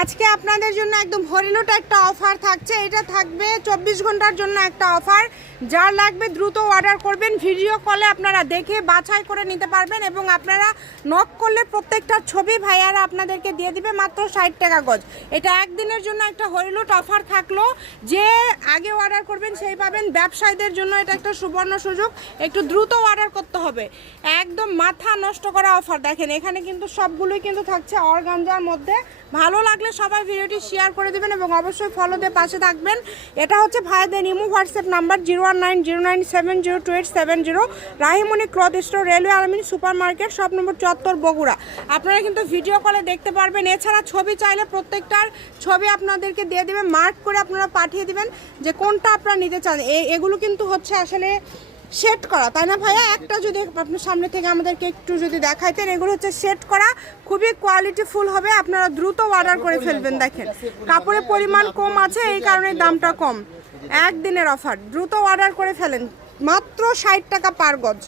আজকে আপনাদের জন্য একদম হরিলুট একটা অফার থাকছে। এটা থাকবে 24 ঘন্টার জন্য একটা অফার। যার লাগবে দ্রুত অর্ডার করবেন। ভিডিও কলে আপনারা দেখে বাছাই করে নিতে পারবেন এবং আপনারা নক করলে প্রত্যেকটা ছবি ভাইয়ারা আপনাদেরকে দিয়ে দিবে মাত্র 60 টাকা গজ। এটা একদিনের জন্য একটা হরিলুট অফার থাকলো। যে আগে অর্ডার করবেন সেই পাবেন। ব্যবসায়ীদের জন্য এটা একটা সুবর্ণ সুযোগ, একটু দ্রুত অর্ডার করতে হবে। একদম মাথা নষ্ট করা অফার। দেখেন এখানে কিন্তু সবগুলোই কিন্তু থাকছে অর্গানজার মধ্যে। ভালো লাগলে সবাই ভিডিওটি শেয়ার করে দেবেন এবং অবশ্যই ফলো দিয়ে পাশে থাকবেন। এটা হচ্ছে ভাইদের imo WhatsApp number 019097028770। Rahimoni cloth store, railway আলমিন super market, shop number 74, Bogura. আপনারা কিন্তু ভিডিও কলে দেখতে পারবেন। এছাড়া ছবি চাইলে প্রত্যেকটার ছবি আপনাদেরকে দিয়ে দেবে, মার্ক করে আপনারা পাঠিয়ে দিবেন যে কোনটা আপনারা নিতে চান। এগুলো কিন্তু হচ্ছে আসলে সেট করা, তাই না ভাইয়া? একটা যদি আপনার সামনে থেকে আমাদেরকে একটু যদি দেখাইতেন। এগুলো হচ্ছে সেট করা, খুবই কোয়ালিটিফুল হবে। আপনারা দ্রুত অর্ডার করে ফেলবেন। দেখেন কাপড়ের পরিমাণ কম আছে, এই কারণে দামটা কম। একদিনের অফার, দ্রুত অর্ডার করে ফেলেন। মাত্র 60 টাকা পার গজ।